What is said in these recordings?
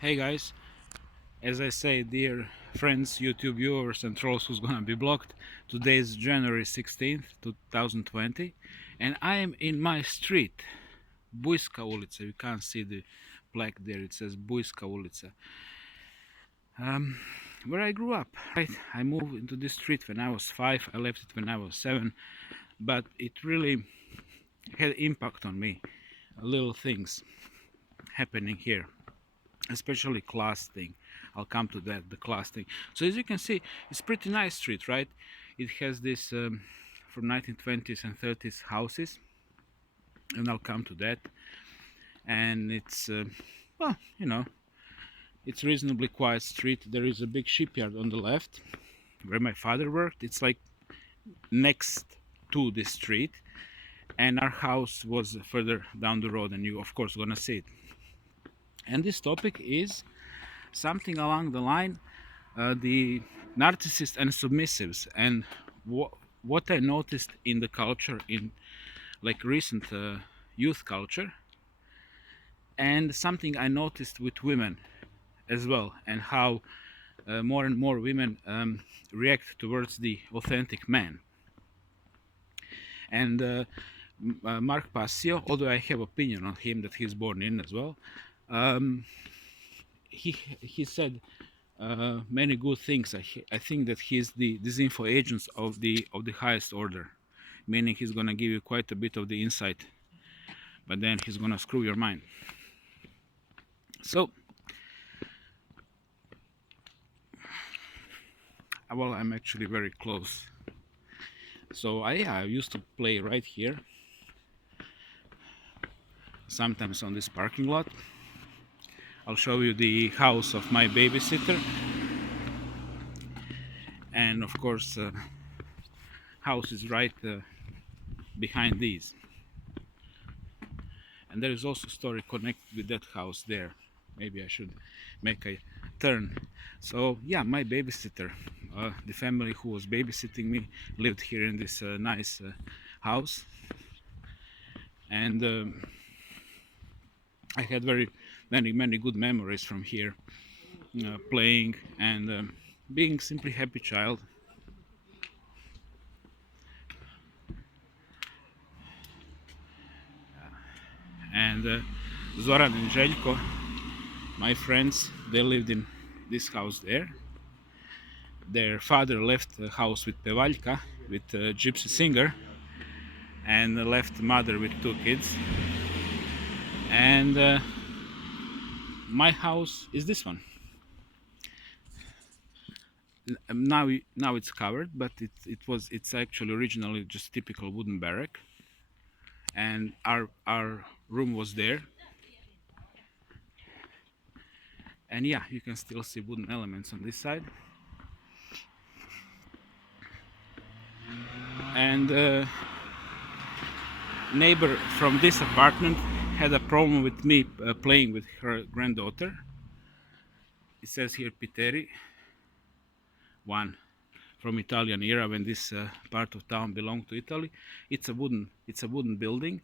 Hey guys, as I say, dear friends, YouTube viewers and trolls who's gonna be blocked, today is January 16th, 2020, and I am in my street, Bujska ulica. You can't see the plaque there, it says Bujska ulica, where I grew up. Right? I moved into this street when I was 5, I left it when I was 7, but it really had impact on me. Little things happening here, especially class thing. I'll come to that, the class thing. So as you can see, it's pretty nice street, right? It has this from 1920s and 30s houses, and I'll come to that. And it's well, it's reasonably quiet street. There is a big shipyard on the left where my father worked. It's like next to this street, and our house was further down the road, and you of course gonna see it. And this topic is something along the line the narcissists and submissives, and what I noticed in the culture, in like recent youth culture, and something I noticed with women as well, and how more and more women react towards the authentic man. And Mark Passio, although I have opinion on him that he's born in as well, he said many good things. I think that he's the disinfo agent of the highest order, meaning he's gonna give you quite a bit of the insight, but then he's gonna screw your mind. So, well, I'm actually very close. So I used to play right here, sometimes on this parking lot. I'll show you the house of my babysitter, and of course house is right behind these, and there is also a story connected with that house there. Maybe I should make a turn. So yeah, my babysitter, the family who was babysitting me, lived here in this nice house, and I had many good memories from here, playing and being simply happy child. And Zoran and Željko, my friends, they lived in this house there. Their father left the house with Pevaljka, with a gypsy singer, and left mother with 2 kids. And my house is this one. Now it's covered, but it's actually originally just typical wooden barrack, and our room was there. And yeah, you can still see wooden elements on this side. And neighbor from this apartment had a problem with me playing with her granddaughter. It says here Piteri, one from Italian era, when this part of town belonged to Italy. It's a wooden building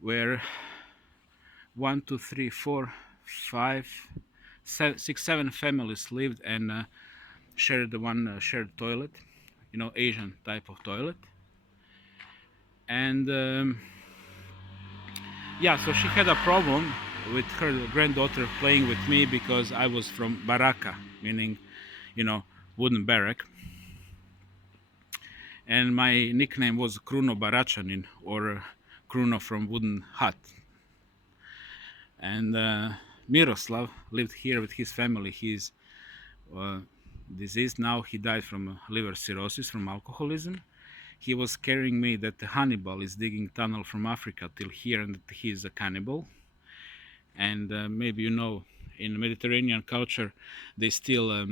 where 1, 2, 3, 4, 5, 6, 7 families lived and shared the one shared toilet, Asian type of toilet. And yeah, so she had a problem with her granddaughter playing with me because I was from baraka, meaning, wooden barrack. And my nickname was Kruno Barachanin, or Kruno from wooden hut. And Miroslav lived here with his family. He's diseased now. He died from liver cirrhosis, from alcoholism. He was carrying me that Hannibal is digging tunnel from Africa till here, and that he is a cannibal. And maybe in Mediterranean culture, they still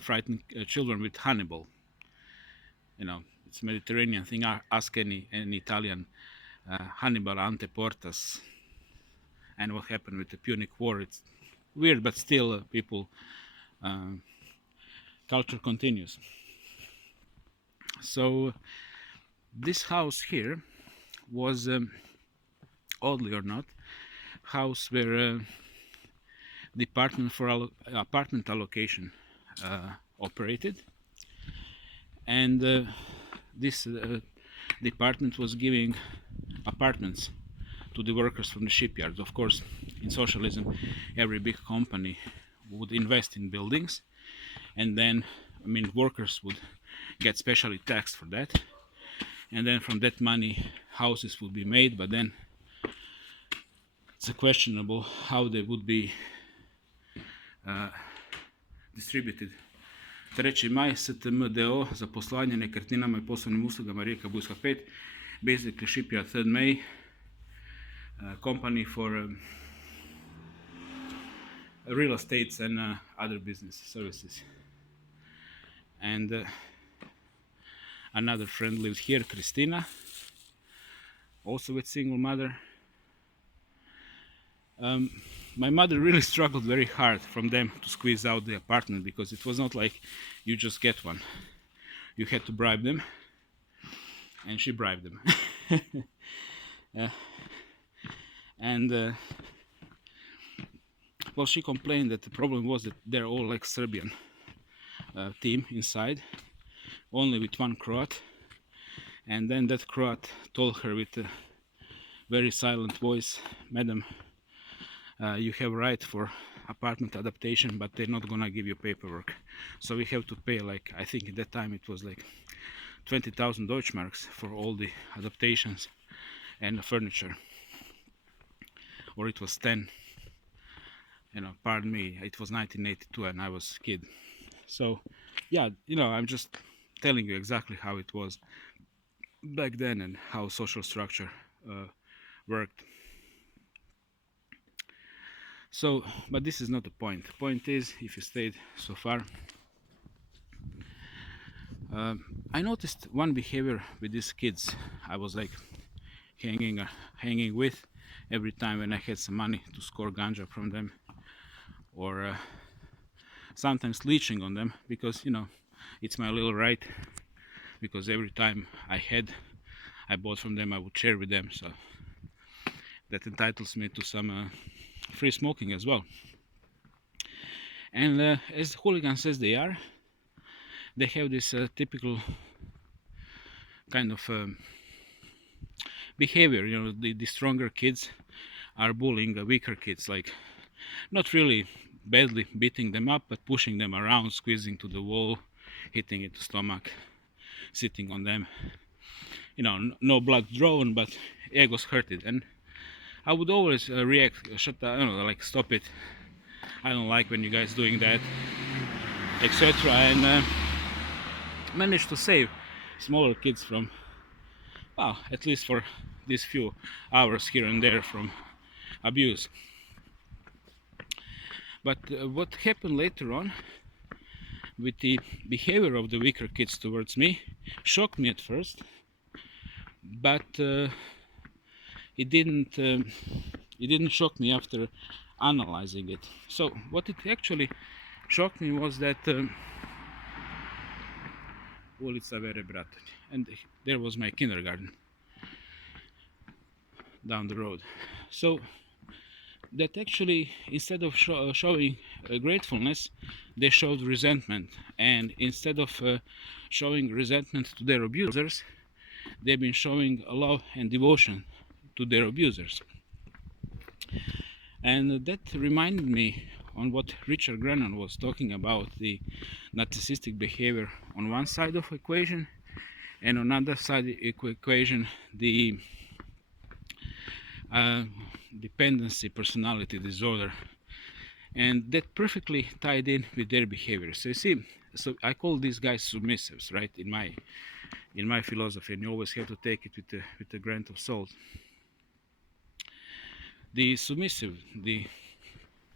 frighten children with Hannibal. It's a Mediterranean thing. Ask any Italian, Hannibal ante portas, and what happened with the Punic War. It's weird, but still people, culture continues. So this house here was, oddly or not, house where department for apartment allocation operated, and this department was giving apartments to the workers from the shipyards. Of course, in socialism, every big company would invest in buildings, and then, I mean, workers would get specially taxed for that, and then from that money houses would be made, but then it's questionable how they would be distributed. 3. maj, STMDO za poslovanje nekretninama i poslovnim uslugama Rijeka Bujska 5, basically shipyard 3rd May, company for real estates and other business services. And another friend lived here, Christina, also with single mother. My mother really struggled very hard from them to squeeze out the apartment, because it was not like you just get one. You had to bribe them, and she bribed them. Well, she complained that the problem was that they're all like Serbian team inside, only with one Croat, and then that Croat told her with a very silent voice, "Madam, you have right for apartment adaptation, but they're not gonna give you paperwork, so we have to pay, like, I think at that time it was like 20,000 Deutschmarks for all the adaptations and the furniture, or it was 10, you know, pardon me, it was 1982 and I was a kid." So yeah, you know, I'm just telling you exactly how it was back then and how social structure worked. So, but this is not the point. The point is, if you stayed so far, I noticed one behavior with these kids. I was like hanging with every time when I had some money to score ganja from them, or sometimes leeching on them, because, you know, it's my little right, because every time I bought from them, I would share with them, so that entitles me to some free smoking as well. And as hooligans as they are, they have this typical kind of behavior. You know, the stronger kids are bullying the weaker kids, like not really badly beating them up, but pushing them around, squeezing to the wall, hitting it to stomach, sitting on them. You know, no blood drawn, but egos hurted. And I would always react, shut down, you know, like, stop it, I don't like when you guys doing that, etc. And managed to save smaller kids from, well, at least for these few hours here and there, from abuse. But what happened later on with the behavior of the weaker kids towards me shocked me at first, but it didn't shock me after analyzing it. So what it actually shocked me was that ulica Vere Bratović, and there was my kindergarten down the road. So that actually, instead of showing gratefulness, they showed resentment, and instead of showing resentment to their abusers, they've been showing love and devotion to their abusers. And that reminded me on what Richard Grennan was talking about, the narcissistic behavior on one side of the equation, and on another side of the equation, the dependency personality disorder, and that perfectly tied in with their behavior. So you see, so I call these guys submissives, right? In my philosophy, and you always have to take it with a grain of salt. The submissive, the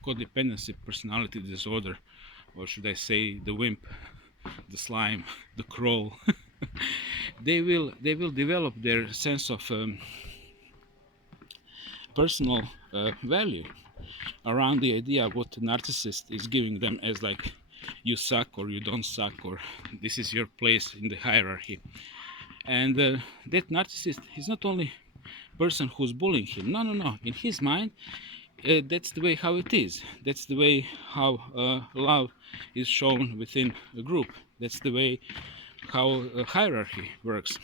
codependency personality disorder, or should I say the wimp, the slime, the crow, they will develop their sense of personal value around the idea of what the narcissist is giving them as, like, you suck, or you don't suck, or this is your place in the hierarchy. And that narcissist is not only person who's bullying him. No. In his mind, that's the way how it is. That's the way how love is shown within a group. That's the way how hierarchy works.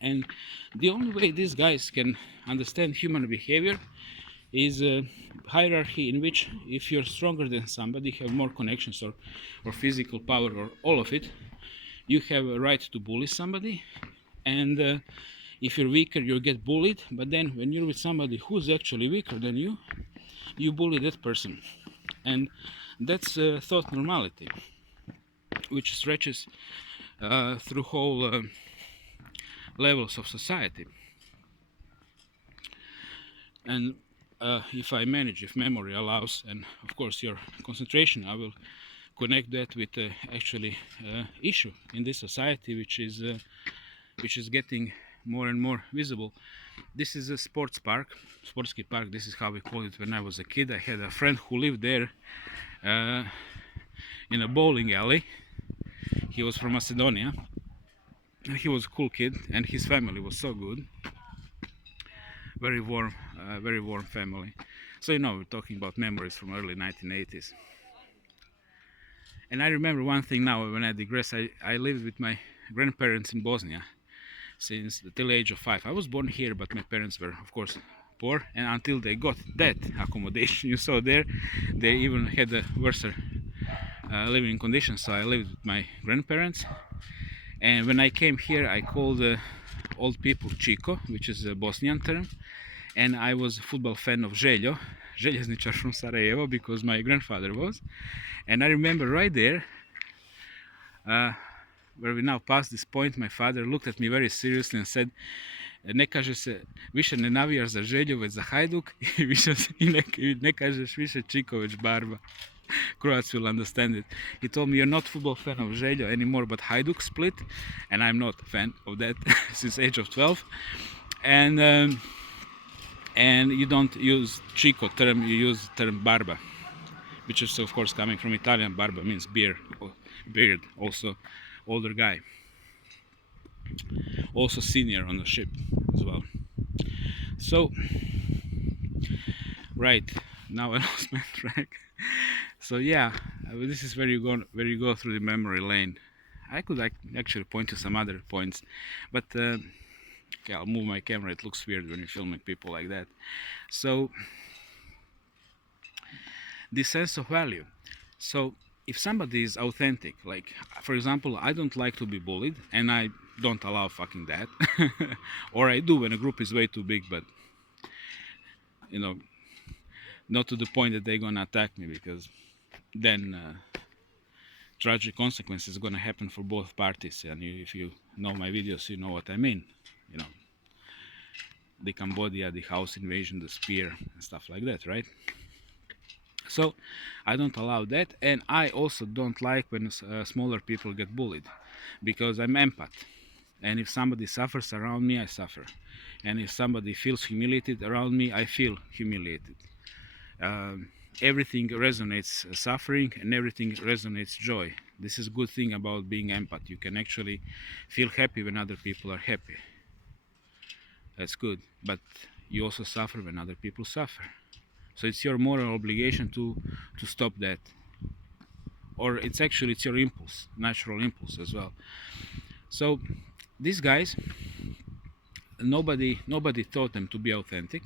And the only way these guys can understand human behavior is a hierarchy in which if you're stronger than somebody, have more connections or physical power or all of it, you have a right to bully somebody. And if you're weaker, you get bullied. But then when you're with somebody who's actually weaker than you bully that person. And that's thought normality, which stretches through whole levels of society. And if I manage, if memory allows, and of course your concentration, I will connect that with actually issue in this society, which is getting more and more visible. This is a sports park, sportsky park. This is how we called it when I was a kid. I had a friend who lived there in a bowling alley. He was from Macedonia. He was a cool kid, and his family was so good. Very warm family. So we're talking about memories from early 1980s. And I remember one thing now when I digress. I lived with my grandparents in Bosnia since the age of 5. I was born here, but my parents were, of course, poor, and until they got that accommodation you saw there, they even had a worse living conditions. So I lived with my grandparents, and when I came here, I called old people Chico, which is a Bosnian term, and I was a football fan of Željo, Željezničar from Sarajevo, because my grandfather was. And I remember right there, where we now passed this point, my father looked at me very seriously and said, ne kaže se, više ne navijaš za Želju, već za Hajduk, i ne kažeš više Čiko, već Barba. Croats will understand it. He told me, you're not football fan of Željo anymore, but Hajduk Split, and I'm not a fan of that since age of 12. And you don't use Chico term, you use term Barba, which is of course coming from Italian. Barba means beard, also older guy, also senior on the ship as well. So right now I lost my track. So yeah, this is where you go through the memory lane. I could actually point to some other points, but okay, I'll move my camera. It looks weird when you're filming people like that. So the sense of value. So if somebody is authentic, like for example, I don't like to be bullied, and I don't allow fucking that, or I do when a group is way too big, but not to the point that they're gonna attack me, because then tragic consequences are gonna happen for both parties. And if you know my videos, you know what I mean. The Cambodia, the house invasion, the spear, and stuff like that, right? So I don't allow that, and I also don't like when smaller people get bullied, because I'm empath, and if somebody suffers around me, I suffer, and if somebody feels humiliated around me, I feel humiliated. Everything resonates suffering, and everything resonates joy. This is a good thing about being empath. You can actually feel happy when other people are happy. That's good, but you also suffer when other people suffer. So it's your moral obligation to stop that, or it's your impulse, natural impulse as well. So these guys, nobody taught them to be authentic,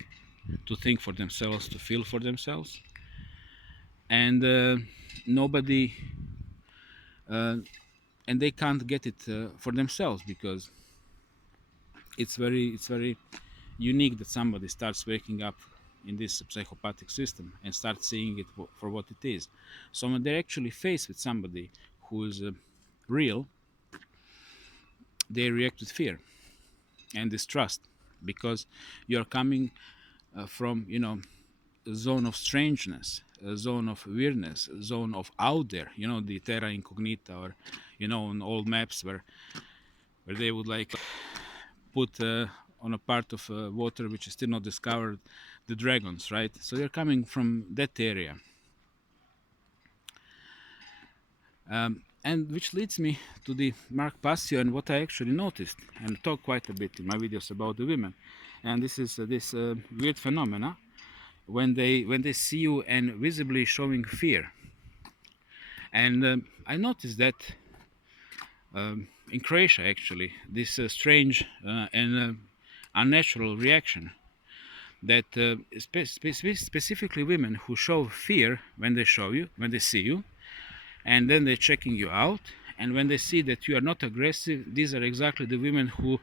to think for themselves, to feel for themselves, and nobody and they can't get it for themselves, because it's very unique that somebody starts waking up in this psychopathic system and start seeing it for what it is. So when they're actually faced with somebody who is real, they react with fear and distrust, because you're coming from a zone of strangeness, a zone of weirdness, a zone of out there, the terra incognita, or on old maps where they would like put on a part of water which is still not discovered, the dragons, right? So they're coming from that area, and which leads me to the Mark Passio and what I actually noticed and talk quite a bit in my videos about the women. And this is this weird phenomena when they see you and visibly showing fear. And I noticed that in Croatia, actually, this strange and unnatural reaction that specifically women who show fear when they see you, and then they're checking you out, and when they see that you are not aggressive, these are exactly the women who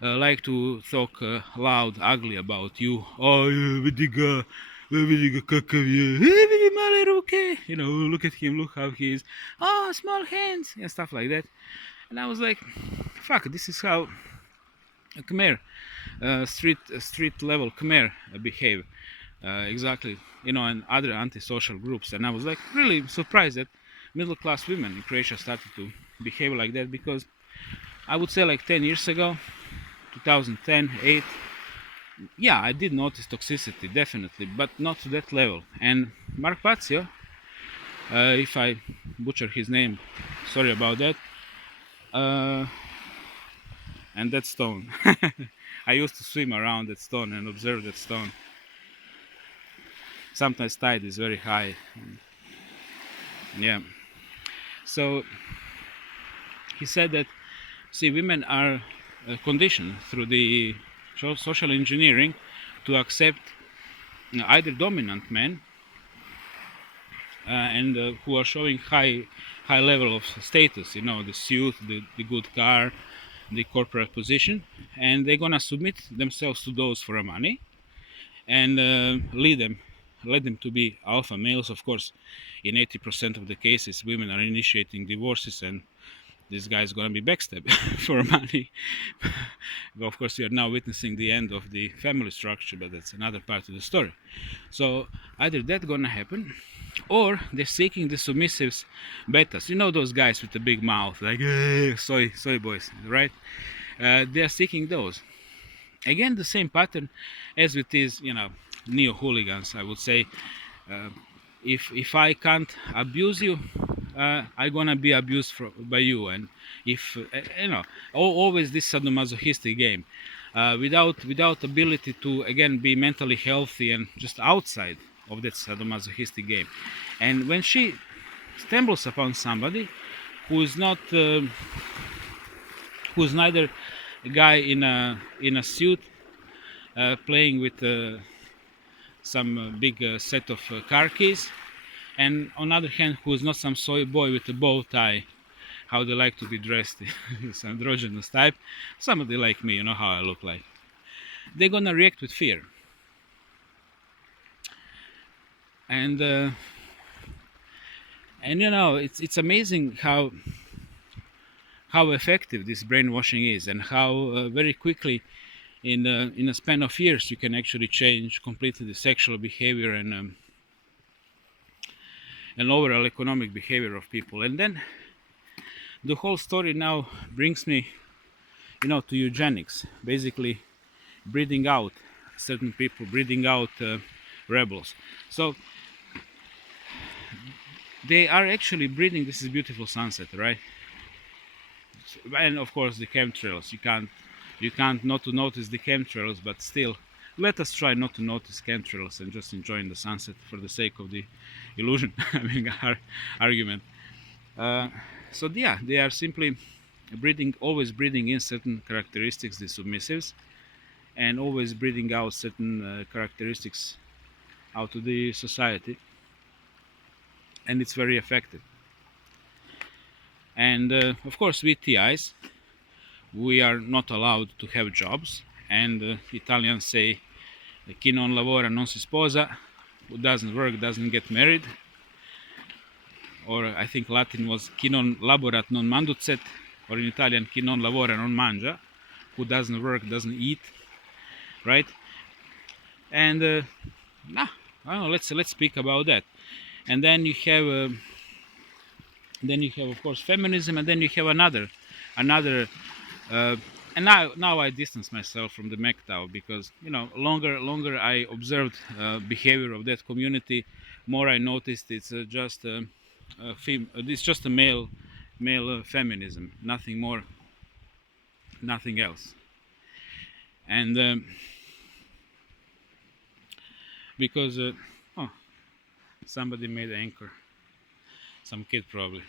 like to talk loud, ugly about you. Oh, you know, look at him, look how he is. Oh, small hands and stuff like that. And I was like, fuck, this is how Khmer, street level Khmer behave. Exactly, you know, and other antisocial groups. And I was like really surprised that middle class women in Croatia started to behave like that, because I would say like 10 years ago, 2010, 8, yeah, I did notice toxicity, definitely, but not to that level. And Mark Pazio, if I butcher his name, sorry about that, and that stone. I used to swim around that stone and observe that stone. Sometimes tide is very high. Yeah. So he said that, see, women are conditioned through the social engineering to accept either dominant men and who are showing high level of status, you know, the suit, the good car, the corporate position, and they're gonna submit themselves to those for money and let them to be alpha males. Of course, in 80% of the cases, women are initiating divorces, and this guy's gonna be backstabbed for money. But of course, we are now witnessing the end of the family structure, but that's another part of the story. So either that's gonna happen, or they're seeking the submissives betas. You know those guys with the big mouth, like soy boys, right? They are seeking those. Again, the same pattern as with these, you know, neo hooligans. I would say, if I can't abuse you, I'm gonna be abused by you. And if you know, always this sadomasochistic game, without ability to again be mentally healthy and just outside of that sadomasochistic game. And when she stumbles upon somebody who's not, who's neither a guy in a suit playing with some big set of car keys, and on the other hand, who is not some soy boy with a bow tie, how they like to be dressed, some androgynous type, somebody like me, you know how I look like, they're gonna react with fear. And you know, it's amazing how effective this brainwashing is, and how very quickly in a span of years you can actually change completely the sexual behavior and overall economic behavior of people. And then the whole story now brings me, you know, to eugenics, basically breeding out certain people, breeding out rebels. So they are actually breeding. This is beautiful sunset, right? And of course the chemtrails. You can't not to notice the chemtrails, but still, let us try not to notice chemtrails and just enjoying the sunset for the sake of the illusion. I mean, argument. So yeah, they are simply always breeding in certain characteristics, the submissives, and always breeding out certain characteristics out of the society, and it's very effective. And of course, we TIs, we are not allowed to have jobs, and Italians say chi non lavora non si sposa, who doesn't work doesn't get married, or I think Latin was chi non laborat non manducet, or in Italian chi non lavora non mangia, who doesn't work doesn't eat, right? And I don't know, let's speak about that. And then you have of course feminism, and then you have another and now I distance myself from the MGTOW, because, you know, longer I observed behavior of that community, more I noticed it's just it's just a male feminism, nothing more, nothing else. And because oh, somebody made anchor, some kid probably.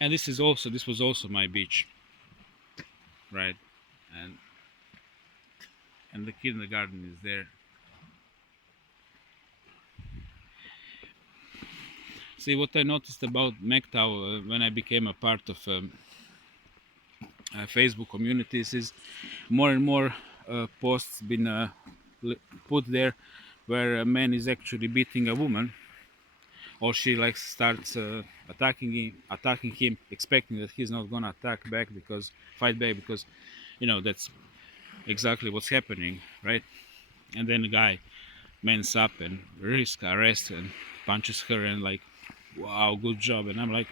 And this was also my beach, right? And the kindergarten is there. See, what I noticed about MGTOW when I became a part of Facebook communities is more and more posts been put there where a man is actually beating a woman, or she like starts attacking him, expecting that he's not gonna fight back, because that's exactly what's happening, right? And then the guy mans up and risks arrest and punches her and like, wow, good job. And I'm like,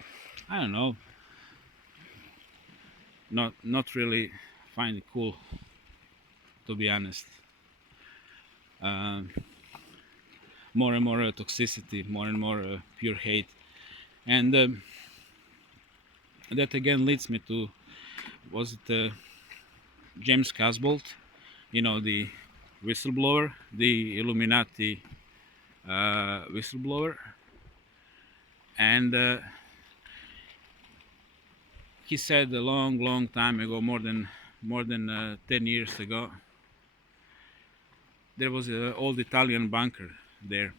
I don't know, not really find it cool, to be honest. Um, More and more toxicity, more and more pure hate, and that again leads me to, was it James Casbolt, the whistleblower, the Illuminati whistleblower, and he said a long time ago, more than 10 years ago, there was an old Italian bunker there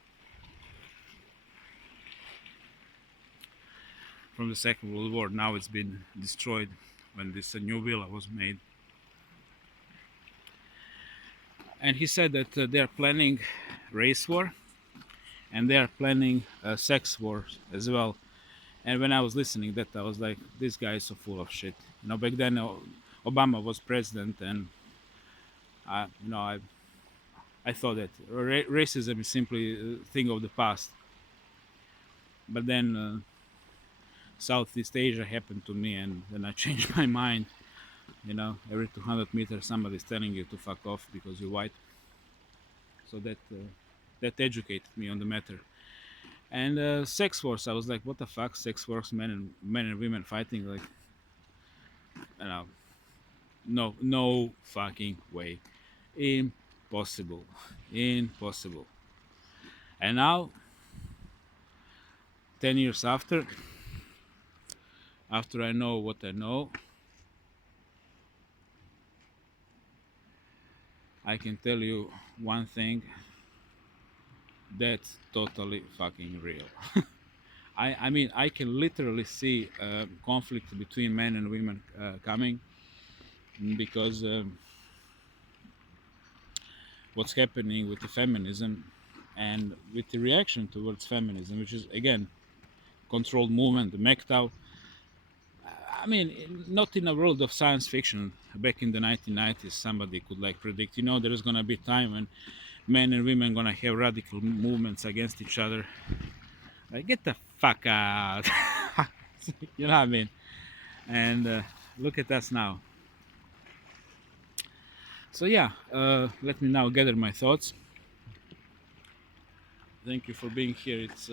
from the Second World War. Now it's been destroyed when this new villa was made. And he said that they are planning race war, and they are planning sex war as well. And when I was listening that, I was like, this guy is so full of shit. Back then Obama was president, and I thought that racism is simply a thing of the past. But then Southeast Asia happened to me, and then I changed my mind. Every 200 meters somebody's telling you to fuck off because you're white. So that educated me on the matter. And sex wars, I was like, what the fuck? Sex wars, men and women fighting, like, no fucking way. Impossible. And now, 10 years after I know what I know, I can tell you one thing, that's totally fucking real. I mean, I can literally see conflict between men and women coming, because what's happening with the feminism and with the reaction towards feminism, which is again controlled movement, the MGTOW. I mean, not in a world of science fiction. Back in the 1990s, somebody could like predict, there's gonna be time when men and women gonna have radical movements against each other. Like, get the fuck out. You know what I mean? And look at us now. So yeah, let me now gather my thoughts. Thank you for being here. It's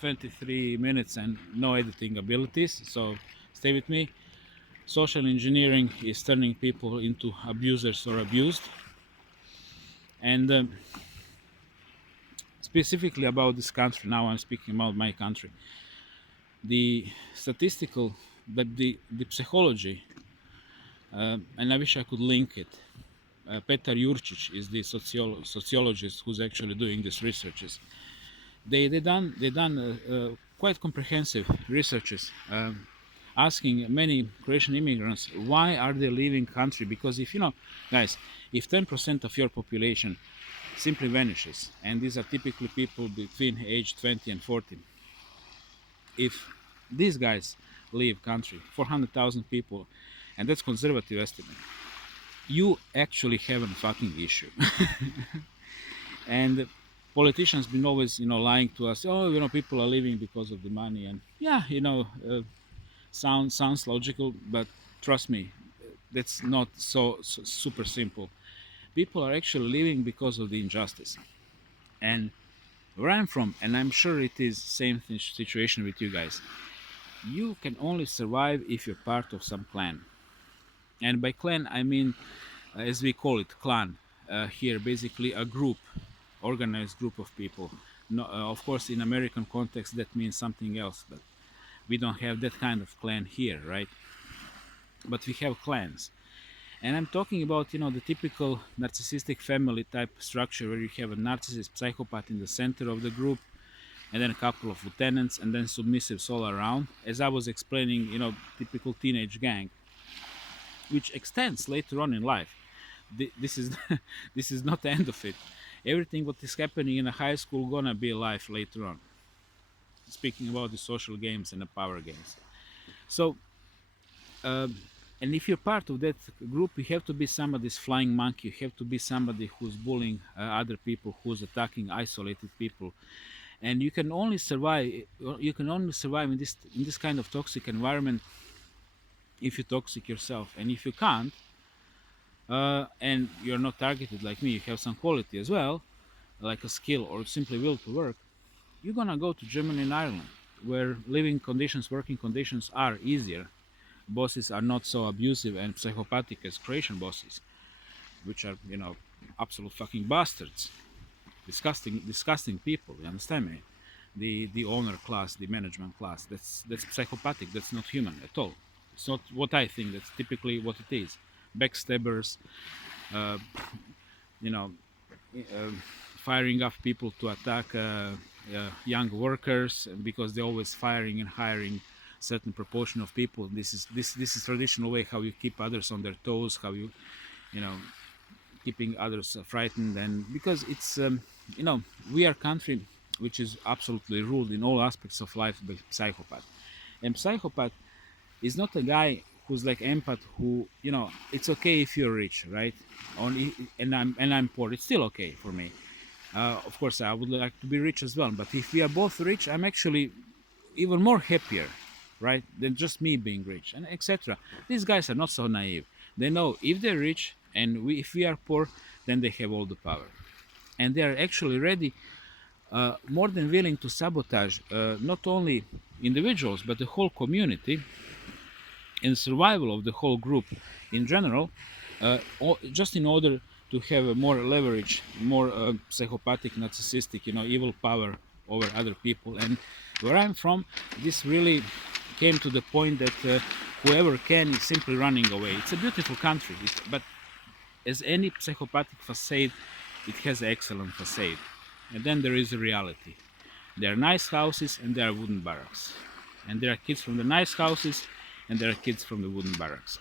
23 minutes and no editing abilities, so stay with me. Social engineering is turning people into abusers or abused. And specifically about this country, now I'm speaking about my country. The statistical, but the psychology, and I wish I could link it. Petar Jurčić is the sociologist who's actually doing these researches. They done quite comprehensive researches, asking many Croatian immigrants why are they leaving country. Because if guys, if 10% of your population simply vanishes, and these are typically people between age 20 and 40, if these guys leave country, 400,000 people, and that's conservative estimate, you actually have a fucking issue. And politicians been always lying to us. Oh, people are leaving because of the money. And yeah, sounds logical, but trust me, that's not so super simple. People are actually leaving because of the injustice. And where I'm from, and I'm sure it is same situation with you guys, you can only survive if you're part of some clan. And by clan I mean, as we call it, clan. here basically a group, organized group of people. No, of course, in American context, that means something else, but we don't have that kind of clan here, right? But we have clans. And I'm talking about, the typical narcissistic family type structure where you have a narcissist psychopath in the center of the group, and then a couple of lieutenants, and then submissives all around. As I was explaining, typical teenage gang, which extends later on in life. This is this is not the end of it. Everything what is happening in a high school gonna be life later on. Speaking about the social games and the power games. So, and if you're part of that group, you have to be somebody's flying monkey. You have to be somebody who's bullying other people, who's attacking isolated people, and you can only survive. You can only survive in this kind of toxic environment if you're toxic yourself. And if you can't, and you're not targeted like me, you have some quality as well, like a skill or simply will to work, you're gonna go to Germany and Ireland, where living conditions, working conditions are easier. Bosses are not so abusive and psychopathic as Croatian bosses, which are, absolute fucking bastards, disgusting people. You understand me? The owner class, the management class, that's psychopathic. That's not human at all. It's not what I think. That's typically what it is. Backstabbers, uh, you know, firing off people to attack young workers because they're always firing and hiring certain proportion of people. This is traditional way how you keep others on their toes, how you keeping others frightened. And because it's we are a country which is absolutely ruled in all aspects of life by psychopath. And psychopath is not a guy who's like empath who, it's okay if you're rich, right? And I'm poor, it's still okay for me. Of course I would like to be rich as well, but if we are both rich, I'm actually even more happier, right, than just me being rich, and etc. These guys are not so naive. They know if they're rich and if we are poor, then they have all the power, and they are actually ready, more than willing to sabotage not only individuals but the whole community and survival of the whole group in general, just in order to have a more leverage, more psychopathic, narcissistic, evil power over other people. And where I'm from, this really came to the point that whoever can is simply running away. It's a beautiful country, but as any psychopathic facade, it has an excellent facade. And then there is a reality. There are nice houses and there are wooden barracks. And there are kids from the nice houses and there are kids from the wooden barracks.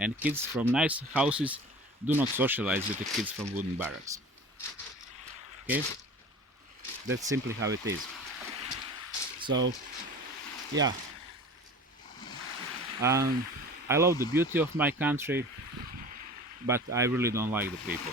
And kids from nice houses do not socialize with the kids from wooden barracks. Okay? That's simply how it is. So, yeah. I love the beauty of my country, but I really don't like the people.